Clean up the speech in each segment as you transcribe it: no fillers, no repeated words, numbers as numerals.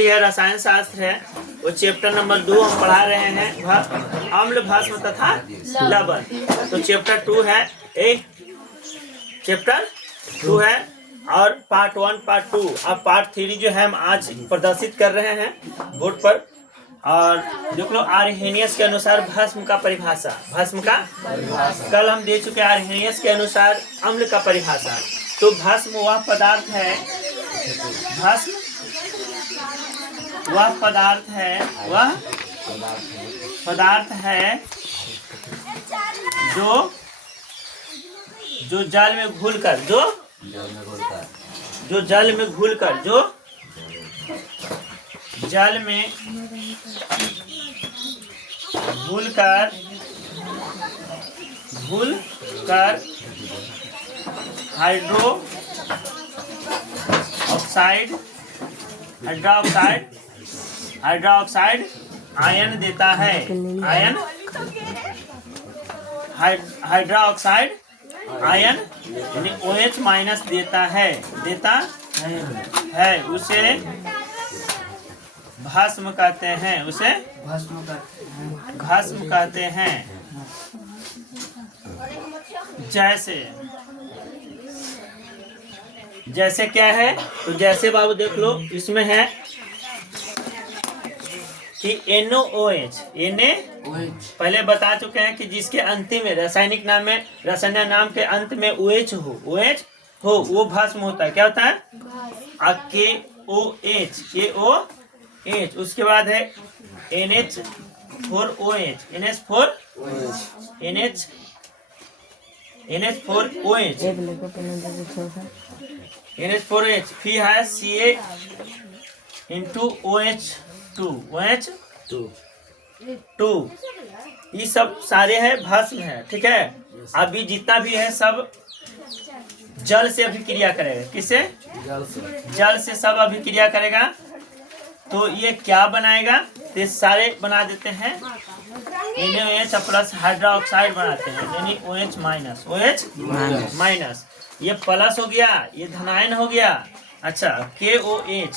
Chemistry है, रसायन शास्त्र है, वो चैप्टर नंबर 2 हम पढ़ा रहे हैं, अम्ल, भस्म तथा लवण। तो चैप्टर 2 है, चैप्टर 2 है और पार्ट 1 पार्ट 2 और पार्ट 3 जो है हम आज प्रदर्शित कर रहे हैं बोर्ड पर। और देख लो आर्हेनियस के अनुसार भस्म का परिभाषा, भस्म का कल हम दे चुके हैं आर्हेनियस के अनुसार अम्ल का परिभाषा। तो भस्म वह पदार्थ है, भस्म वह पदार्थ है, वह पदार्थ है जो जल में घुलकर, जो जल में घुलकर, जो जल में घुलकर हाइड्रोक्साइड आयन देता है, आयन हाइड्रोक्साइड आयन यानी OH माइनस देता है, उसे भस्म कहते हैं, उसे भस्म कहते हैं। जैसे क्या है, तो जैसे बाबू देख लो इसमें है कि NaOH, पहले बता चुके हैं कि जिसके अंतिम में रासायनिक नाम में, रसायन नाम के अंत में OH हो वो भस्म होता है। क्या होता है? KOH, उसके बाद है NH4OH, NH4OH, फिर है CA×OH2, ये सब सारे हैं भस्म है, ठीक है। अभी जितना भी है सब जल से अभिक्रिया करेगा, किससे? जल से सब अभिक्रिया करेगा। तो ये क्या बनाएगा? तो सारे बना देते हैं NaOH प्लस हाइड्रोक्साइड बनाते हैं, यानी OH माइनस, ये प्लस हो गया, ये धनायन हो गया। अच्छा, KOH,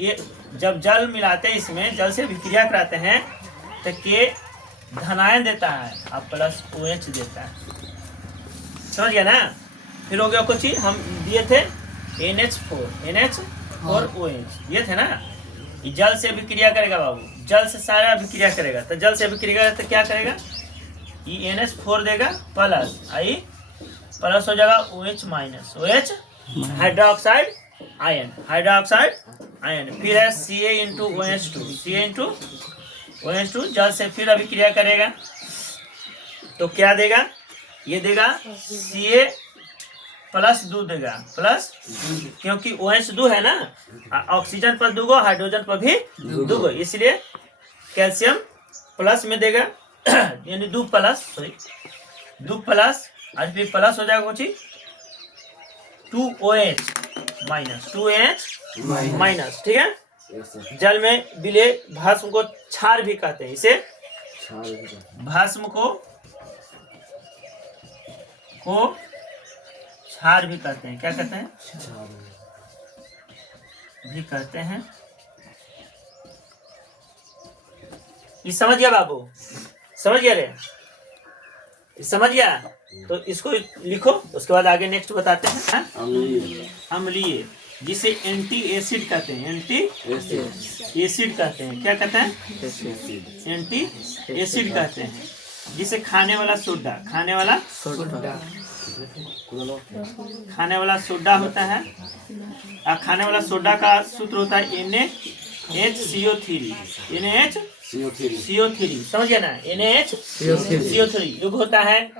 ये जब जल मिलाते हैं, इसमें जल से विक्रिया कराते हैं तो K धनायन देता है और प्लस OH देता है, समझ गया ना। फिर हो गया कुछ चीज हम दिए थे NH4OH, ये थे ना। ये जल से अभिक्रिया करेगा बाबू, जल से सारा अभिक्रिया करेगा। तो जल से अभिक्रिया तो क्या करेगा? ये NH4 देगा प्लस, आई प्लस हो जाएगा OH minus, OH hydroxide ion, फिर है CA×OH2, जल से फिर अभिक्रिया करेगा तो क्या देगा? ये देगा CA प्लस 2 देगा, प्लस, क्योंकि OH 2 है ना, ऑक्सीजन पर 2 हाइड्रोजन पर भी 2, इसलिए कैल्शियम प्लस में देगा यानी 2 प्लस और फिर प्लस हो जाएगा कुछ 2OH माइनस, ठीक है। जल में बिले भस्म को क्षार भी कहते हैं, इसे भस्म को क्षार भी कहते हैं। क्या कहते हैं? भी कहते हैं। ये समझ गया बाबू? समझ गया रे? समझ गया? तो इसको लिखो, उसके बाद आगे नेक्स्ट बताते हैं। अम्लीय, जिसे एंटी एसिड कहते हैं, क्या कहते हैं? एंटी एसिड कहते हैं। जिसे खाने वाला सोडा होता है। खाने वाला सोडा का सूत्र होता है NaHCO3, समझ गया ना। NaHCO3 युग होता है,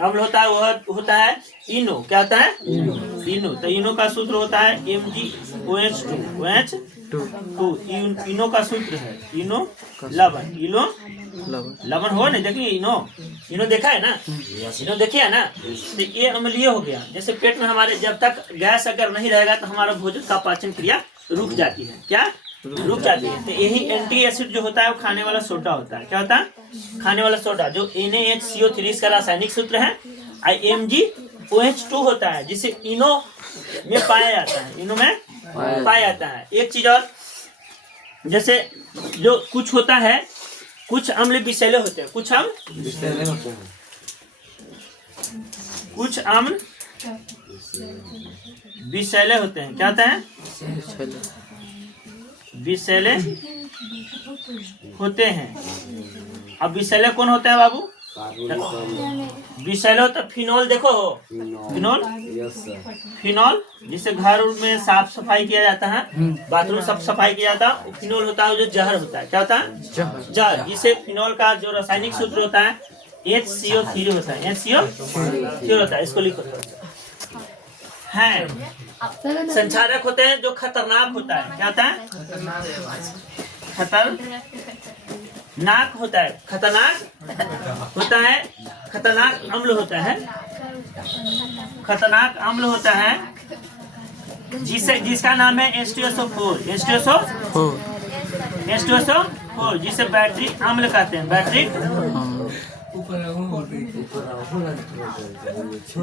अम्ल होता है, वह होता है इनो। क्या होता है? इनो। तो इनो का सूत्र होता है MgOH2, इनो का सूत्र है लवण हो नहीं, देखिए इनो देखा है ना, इनो देखिए ना। तो ये अम्लीय हो गया। जैसे पेट में हमारे जब तक गैस अगर नहीं रहेगा तो हमारा भोजन का पाचन क्रिया रुक जाती है। क्या रुक जाती है? तो यही एंटी एसिड जो होता है वो खाने वाला सोडा होता है। क्या होता है? खाने वाला सोडा, जो NaHCO3 इसका रासायनिक सूत्र है। MgOH2 होता है, जिसे इनो में पाया जाता है, इनो में पाया जाता है। एक चीज और, जैसे जो कुछ होता है, कुछ अम्ल विषैले होते हैं, कुछ अम्ल विषैले होते हैं, कुछ अम्ल विषैले होते हैं। क्या होता है? विषैले होते हैं। अब विषैले कौन होता है बाबू? विषैले होता है फिनॉल, देखो फिनॉल, फिनॉल जिसे घर में साफ सफाई किया जाता है, बाथरूम सब सफाई किया जाता है, फिनॉल होता है जो जहर होता है। क्या होता है? जहर। जिसे फिनॉल का जो रासायनिक सूत्र होता है HCO3 होता है, HCO3 होता है। इसको लिखो है। संचारक होते हैं जो खतरनाक होता है। क्या होता है? खतरनाक होता है, खतरनाक होता है, खतरनाक अम्ल होता है, खतरनाक अम्ल होता है, जिसका नाम है H2SO4, H2SO4, जिसे बैटरी अम्ल कहते हैं।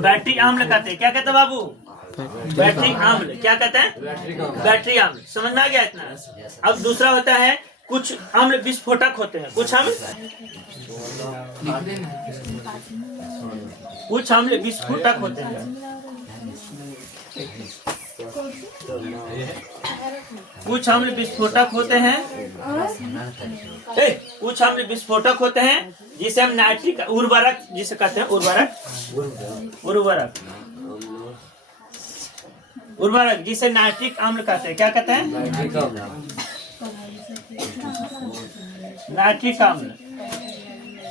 बैटरी अम्ल कहते हैं। क्या कहते हैं बाबू? बैटरी अम्ल। क्या कहते हैं? बैटरी अम्ल। समझ में आ गया इतना? अब दूसरा होता है कुछ अम्ल विस्फोटक होते हैं। कुछ अम्ल विस्फोटक होते हैं। कुछ अम्ल विस्फोटक होते हैं, कुछ अम्ल विस्फोटक होते हैं जिसे हम नाइट्रिक उर्वरक जिसे कहते हैं, उर्वरक जिसे नाइट्रिक अम्ल कहते हैं। क्या कहते हैं? नाइट्रिक अम्ल।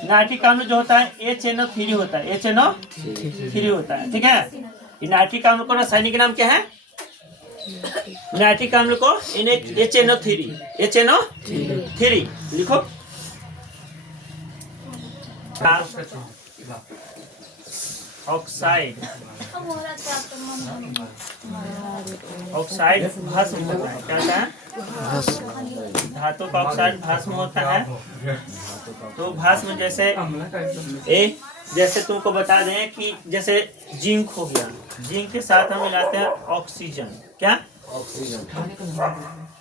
नाइट्रिक अम्ल जो होता है HNO3 होता है, HNO3 होता है। ठीक है। नाइट्रिक अम्ल को रासायनिक नाम क्या है? नाइट्रिक अम्ल को HNO3 लिखो। ऑक्साइड, ऑक्साइड भस्म होता है। क्या होता है? धातु का ऑक्साइड भस्म होता है। तो भस्म जैसे तुमको बता दें कि जैसे जिंक हो गया, जिंक के साथ हम मिलाते हैं ऑक्सीजन। क्या?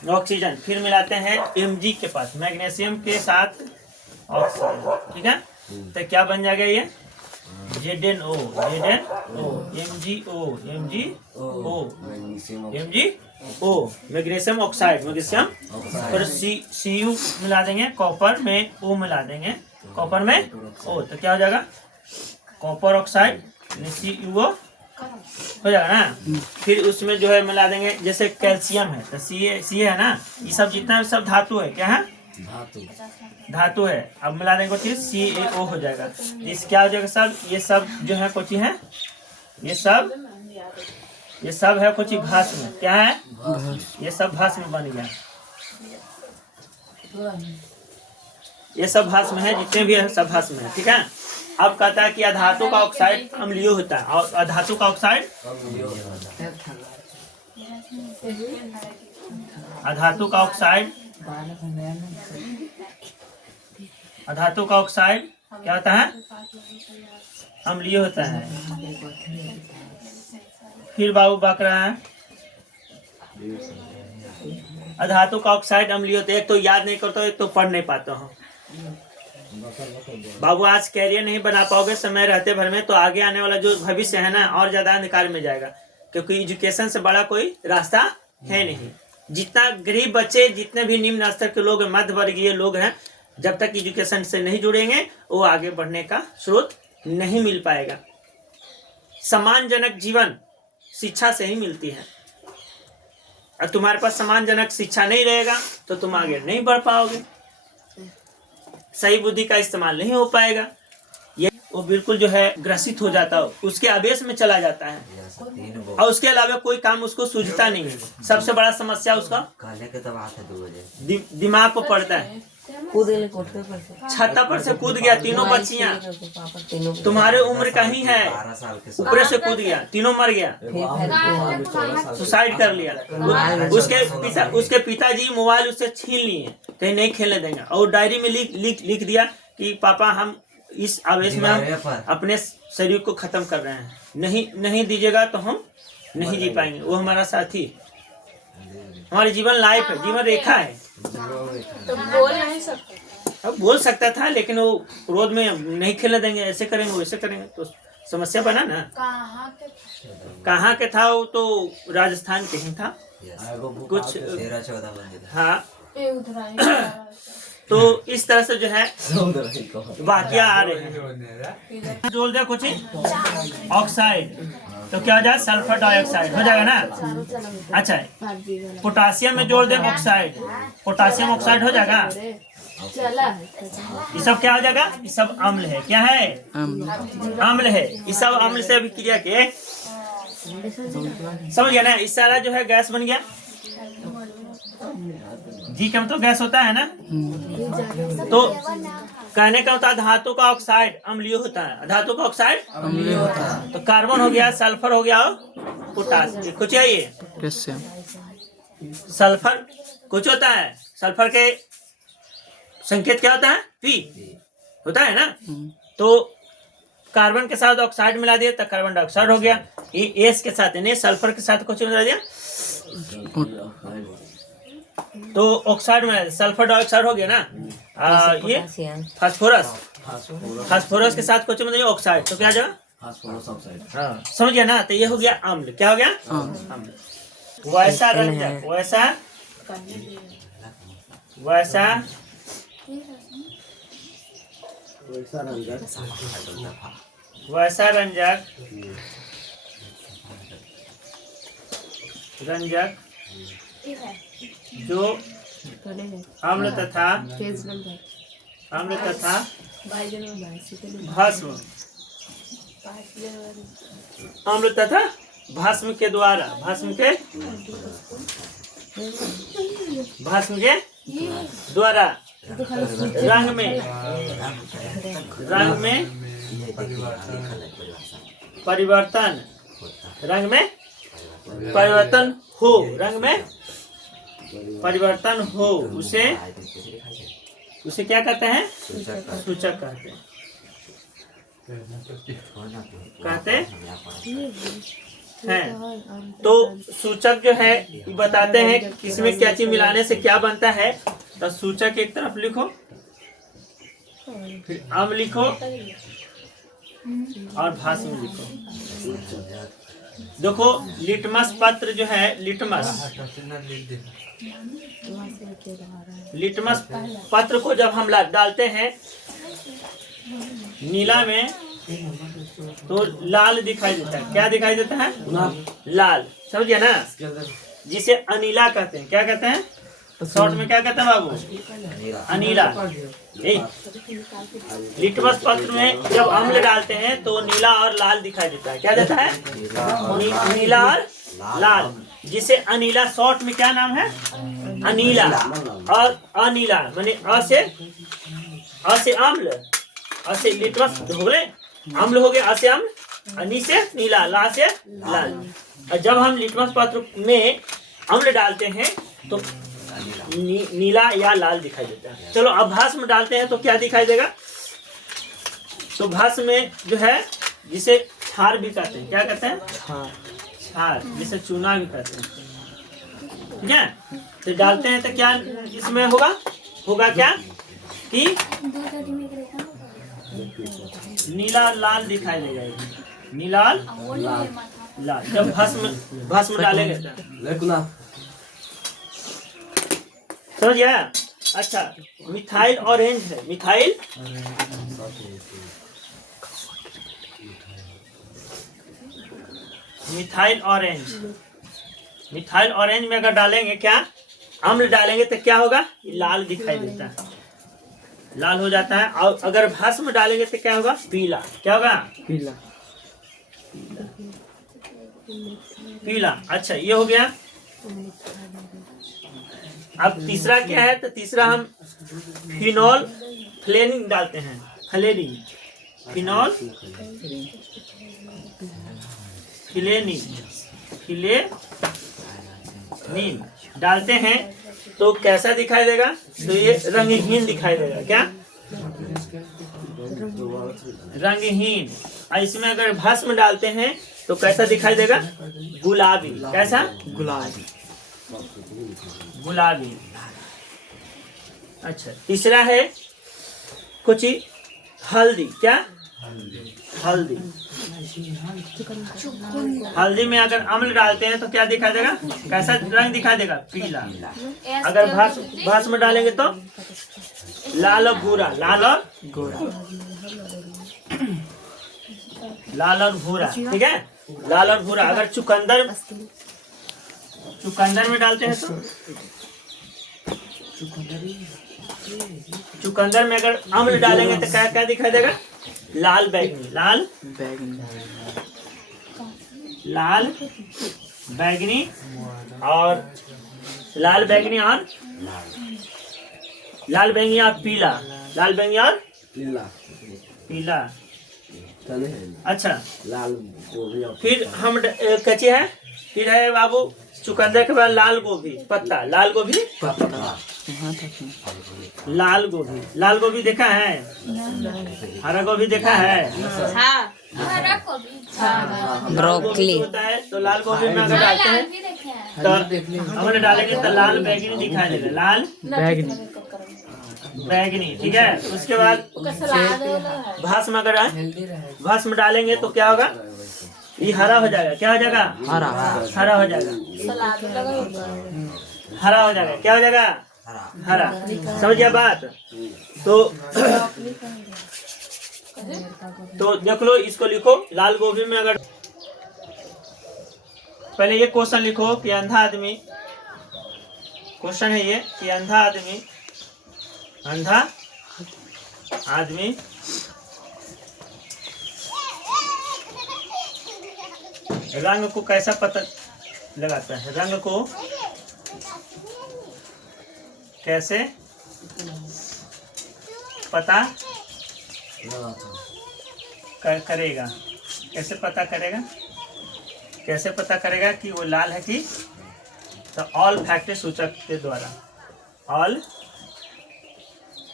ऑक्सीजन। फिर मिलाते हैं Mg के पास, मैग्नीशियम के साथ ऑक्सीजन। ठीक है। तो क्या बन जाएगा ये? ZnO, MgO, magnesium oxide, magnesium. फिर Cu मिला देंगे, कॉपर में O मिला देंगे, कॉपर में O, तो क्या हो जाएगा? कॉपर ऑक्साइड CuO हो जाएगा ना। फिर उसमें जो है मिला देंगे, जैसे कैल्शियम है तो Ca है ना। ये सब जितना सब धातु है। क्या है? धातु है। अब मिला देंगे फिर CaO हो जाएगा। इस क्या हो जाएगा? सब ये सब जो है कुछ है, ये सब है कुछ भस्म। क्या है? ये सब भस्म बन गया। ये सब भस्म है, जितने भी है सब भस्म है। ठीक है। अब कहता है कि अधातु का ऑक्साइड अम्लीय होता है, और अधातु का ऑक्साइड अधातु का ऑक्साइड क्या होता है? अम्लीय होता है। फिर बाबू बक रहा है, अधातु का ऑक्साइड अम्लीय होता है। एक तो याद नहीं करता, एक तो पढ़ नहीं पाता हूँ। बाबू आज कैरियर नहीं बना पाओगे समय रहते भर में, तो आगे आने वाला जो भविष्य है ना, और ज्यादा अंधकार में जाएगा। क्योंकि एजुकेशन से बड़ा कोई रास्ता है नहीं। जितना गरीब बच्चे, जितने भी निम्न स्तर के लोग, मध्य वर्गीय लोग हैं, जब तक एजुकेशन से नहीं जुड़ेंगे वो आगे बढ़ने का स्रोत नहीं मिल पाएगा। सम्मानजनक जीवन शिक्षा से ही मिलती है। और तुम्हारे पास सम्मानजनक शिक्षा नहीं रहेगा तो तुम आगे नहीं बढ़ पाओगे, सही बुद्धि का इस्तेमाल नहीं हो पाएगा। ये वो बिल्कुल जो है ग्रसित हो जाता है, उसके आवेश में चला जाता है, और उसके अलावा कोई काम उसको सूझता नहीं है। सबसे बड़ा समस्या उसका दिमाग को पड़ता है। छत्ता पर से कूद गया, तीनों बच्चियां तुम्हारे उम्र का ही है, ऊपर से कूद गया, तीनों मर गया, सुसाइड कर लिया। उसके पिताजी मोबाइल उससे छीन लिए, कहीं नहीं खेलने देंगे, और डायरी में लिख दिया कि पापा हम इस आवेश में हम अपने शरीर को खत्म कर रहे हैं, नहीं दीजिएगा तो हम नहीं जी पाएंगे। वो हमारा साथी हमारी जीवन लाइफ है, जीवन रेखा है। तो बोल नहीं सकते। अब बोल सकता था, लेकिन वो क्रोध में नहीं खेलने देंगे, ऐसे करेंगे वैसे करेंगे, तो समस्या बना ना। कहाँ के था वो? तो राजस्थान के ही था कुछ। हाँ, तो इस तरह से जो है वाकया आ रहे हैं। जोड़ दिया कुछ ऑक्साइड, तो क्या हो जाए? सल्फर डाइऑक्साइड हो जाएगा ना। अच्छा, पोटासियम में जोड़ दे ऑक्साइड, पोटासियम ऑक्साइड हो जाएगा। ये सब क्या हो जाएगा? ये सब अम्ल है। क्या है? अम्ल है। ये सब अम्ल से अभिक्रिया के, समझ गया ना? इस सारा जो है गैस बन गया। जी कम तो गैस होता है ना। तो कहने का होता है धातु का ऑक्साइड अम्लीय होता है। धातु का ऑक्साइड अम्लीय होता है। तो कार्बन हो गया, सल्फर हो गया और पोटासियम। कुछ है ये सल्फर कुछ होता है। सल्फर के संकेत क्या होता है? पी होता है ना। तो कार्बन के साथ ऑक्साइड मिला दिया तो कार्बन डाइऑक्साइड हो गया। ये एस के साथ यानी सल्फर के साथ कुछ मिला दिया तो ऑक्साइड में सल्फर डाइऑक्साइड हो गया ना। ये फास्फोरस, फास्फोरस के साथ कुछ मतलब ऑक्साइड, तो क्या जाएगा? हाँ, समझ गया ना। तो ये हो गया अम्ल। क्या हो गया? अम्ल। वैसा रंजक, वैसा रंजक जो अम्ल तथा भस्म, अम्ल तथा भस्म के द्वारा, भस्म के द्वारा रंग में परिवर्तन, रंग में परिवर्तन हो, रंग में परिवर्तन हो, उसे क्या कहते हैं? सूचक कहते हैं। तो सूचक जो है ये बताते हैं किसमें क्या चीज मिलाने से क्या बनता है। तो सूचक एक तरफ लिखो, फिर अम्ल लिखो और भाष्य लिखो। देखो लिटमस पत्र जो है, लिटमस पत्र को जब हम डालते हैं नीला में तो लाल दिखाई देता है। क्या दिखाई देता है? लाल। समझ गया ना? जिसे अनीला कहते हैं। क्या कहते हैं? शॉर्ट में क्या कहते हैं बाबू? अनीला। लिटमस पत्र में जब अम्ल डालते हैं तो नीला और लाल दिखाई देता है। क्या देता है? नीला और लाल, जिसे अनीला। शॉर्ट में क्या नाम है? अनीला। और अनीला माने अ से अम्ल, अ से लिटमस हो गए, अम्ल हो गया, अ से अम्ल, अनी से नीला, ला से लाल। और जब हम लिटमस पत्र में अम्ल डालते हैं तो नीला या लाल दिखाई देता है। चलो अब भस्म में डालते हैं तो क्या दिखाई देगा? तो भस्म में जो है जिसे क्षार भी कहते हैं। क्या कहते हैं? क्षार, जिसे चूना भी कहते हैं। ठीक है? तो डालते हैं तो क्या इसमें होगा क्या कि नीला लाल दिखाई देगा। नीला लाल जब भस्म डालेंगे तो समझ गया? अच्छा, मिथाइल ऑरेंज है। मिथाइल ऑरेंज में अगर डालेंगे क्या अम्ल डालेंगे तो क्या होगा? लाल दिखाई देता है, लाल हो जाता है। और अगर भस्म डालेंगे तो क्या होगा? पीला। क्या होगा? पीला। अच्छा, ये हो गया। अब तीसरा क्या है? तो तीसरा हम फिनोल फ्लेनिंग डालते हैं। फिनोल फ्लेनिंग डालते हैं तो कैसा दिखाई देगा? तो ये रंगहीन दिखाई देगा। क्या? रंगहीन। और इसमें अगर भस्म डालते हैं तो कैसा दिखाई देगा? गुलाबी। कैसा? गुलाबी। गुलाबी। अच्छा, तीसरा है कुछ हल्दी। क्या? हल्दी। हल्दी में अगर अम्ल डालते हैं तो क्या दिखा देगा? कैसा रंग दिखा देगा? पीला। अगर भास में डालेंगे तो लाल और भूरा। लाल और भूरा, ठीक है, लाल और भूरा। अगर चुकंदर में डालते हैं तो चुकंदर में अगर अम्ल डालेंगे तो क्या क्या दिखाई देगा? लाल बैगनी। लाल बैगनी और पीला। लाल बैगनी और पीला। अच्छा, फिर हम कच्चे है। फिर है बाबू चुकंदर के बाद लाल गोभी पत्ता। लाल गोभी देखा है? हरा गोभी देखा है? ब्रोकली होता है तो लाल गोभी में अगर डालते हैं तो हमने डालेंगे तो लाल बैगनी दिखाई देगा। लाल बैगनी, ठीक है। उसके बाद भस्म अगर भस्म डालेंगे तो क्या होगा? ये हरा हो जाएगा। क्या हो जाएगा? हरा हो जाएगा। हरा हो जाएगा। क्या हो जाएगा? हरा। समझ गया बात? तो देख लो, इसको लिखो। लाल गोभी में अगर पहले ये क्वेश्चन लिखो कि अंधा आदमी, क्वेश्चन है ये कि अंधा आदमी रंग को कैसा पता लगाता है? रंग को कैसे पता करेगा? कैसे पता करेगा? कैसे पता करेगा कि वो लाल है कि? तो ऑल फैक्ट्री सूचक के द्वारा। ऑल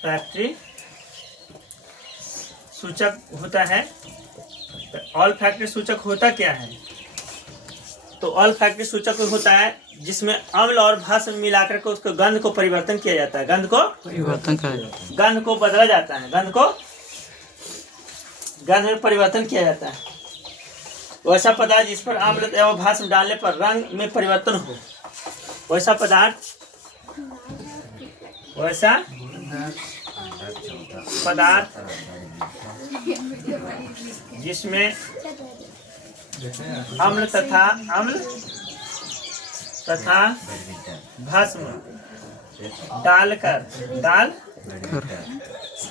फैक्ट्री सूचक होता है। तो ऑल फैक्ट्री सूचक होता क्या है? तो ऑल फैक्ट्री सूचक होता है जिसमें अम्ल और भस्म मिलाकर के उसको गंध को परिवर्तन किया जाता है। गंध को बदला जाता है। गंध में परिवर्तन किया जाता है। वैसा पदार्थ जिस पर अम्ल एवं भस्म डालने पर रंग में परिवर्तन हो, वैसा पदार्थ जिसमें अम्ल तथा भस्म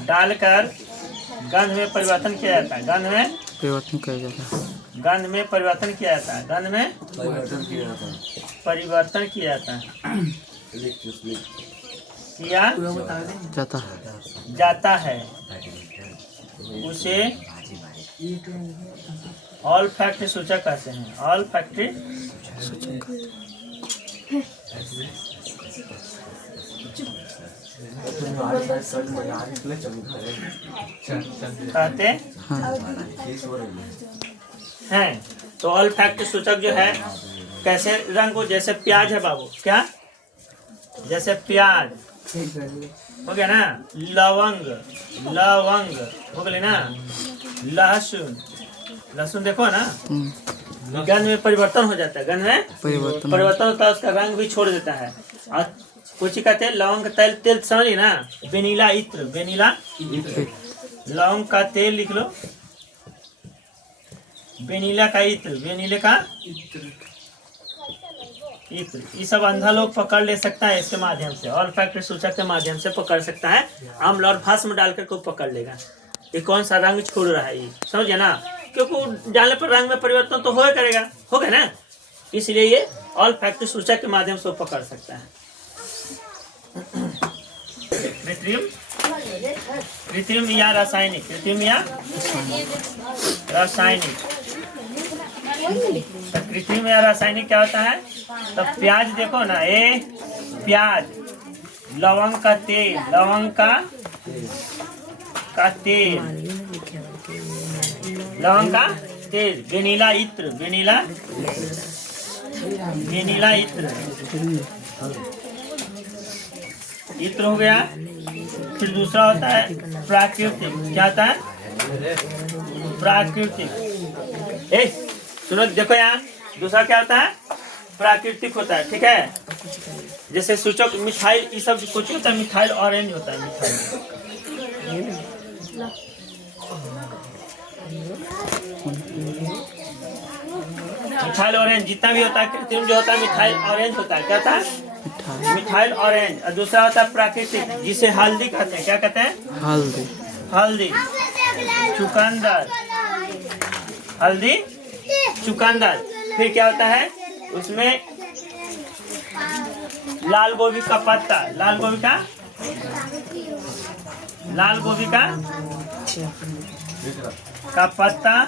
डालकर गंध में परिवर्तन किया जाता है। गंध में परिवर्तन किया जाता है। उसे ऑल फैक्ट्री सूचक कहते हैं। ऑल फैक्ट्री सूचक कहते हैं। तो ऑल फैक्ट्री सूचक जो है कैसे रंग को, जैसे प्याज है बाबू। क्या? जैसे प्याज हो गया ना, लवंग हो गया ना, लहसुन देखो ना, गंध में परिवर्तन हो जाता है। गंध में परिवर्तन होता है, उसका रंग भी छोड़ देता है। और कुछ कहते हैं लवंग का तेल समझिए ना, वेनिला इत्र। लवंग का तेल लिख लो, वेनिला का इत्र। ये सब अंधा लोग पकड़ ले सकता है इसके माध्यम से, ऑल फैक्ट्री सूचक के माध्यम से पकड़ सकता है। अम्ल और भस्म डालकर को पकड़ लेगा ये कौन सा रंग छोड़ रहा है, ये समझिए ना, क्योंकि डालने पर रंग में परिवर्तन तो होगा ना, इसलिए ये ऑल फैक्ट्री सूचक के माध्यम से पकड़ सकता है। कृत्रिम या रासायनिक। कृत्रिम या रासायनिक क्या होता है? तो प्याज देखो ना, ये प्याज, लवंग का तेल, वेनिला इत्र इत्र हो गया। फिर दूसरा होता है प्राकृतिक। क्या होता है? प्राकृतिक। सुनो देखो यहाँ, दूसरा क्या होता है? प्राकृतिक होता है, ठीक है। जैसे सूचक मिथाइल, ये सब कुछ होता है। मिथाइल ऑरेंज होता है। मिथाइल ऑरेंज जितना भी होता है कृत्रिम जो होता है मिथाइल ऑरेंज होता है। क्या होता है? Methyl orange. और दूसरा होता है प्राकृतिक, जिसे हल्दी कहते हैं। क्या कहते हैं? हल्दी। हल्दी, चुकंदर, हल्दी, चुकंदर। फिर क्या होता है उसमें? लाल गोभी का पत्ता, लाल गोभी का पत्ता।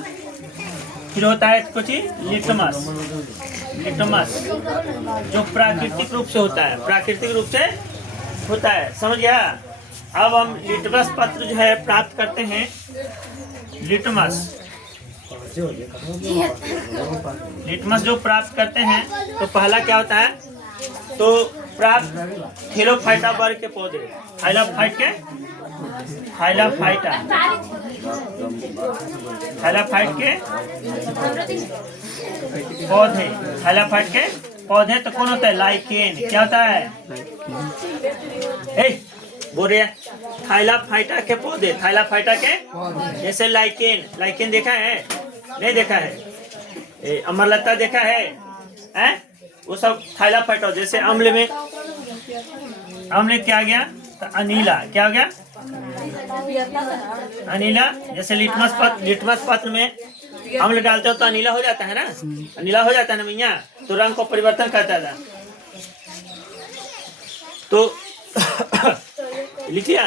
फिर होता है कुछ लिटमस, जो प्राकृतिक रूप से होता है, समझ गया। अब हम लिटमस पत्र जो है प्राप्त करते हैं। लिटमस जो प्राप्त करते हैं तो पहला क्या होता है? तो प्राप्त थैलोफाइटा वर्ग के पौधे, थैलोफाइटा के पौधे। तो कौन होता है? लाइकेन। क्या होता है? बोल रहे हैं थैलाफाइटा के पौधे, जैसे लाइकेन देखा है? नहीं देखा है? अमरलता देखा है? वो सब थैलाफाइटा। जैसे अम्ल क्या गया? तो अनीला। क्या हो गया? अनीला। जैसे लिटमस पत्र में अम्ल डालते हो तो अनीला हो जाता है ना? अनीला हो जाता है ना भैया, तो रंग को परिवर्तन करता था। तो लिखिए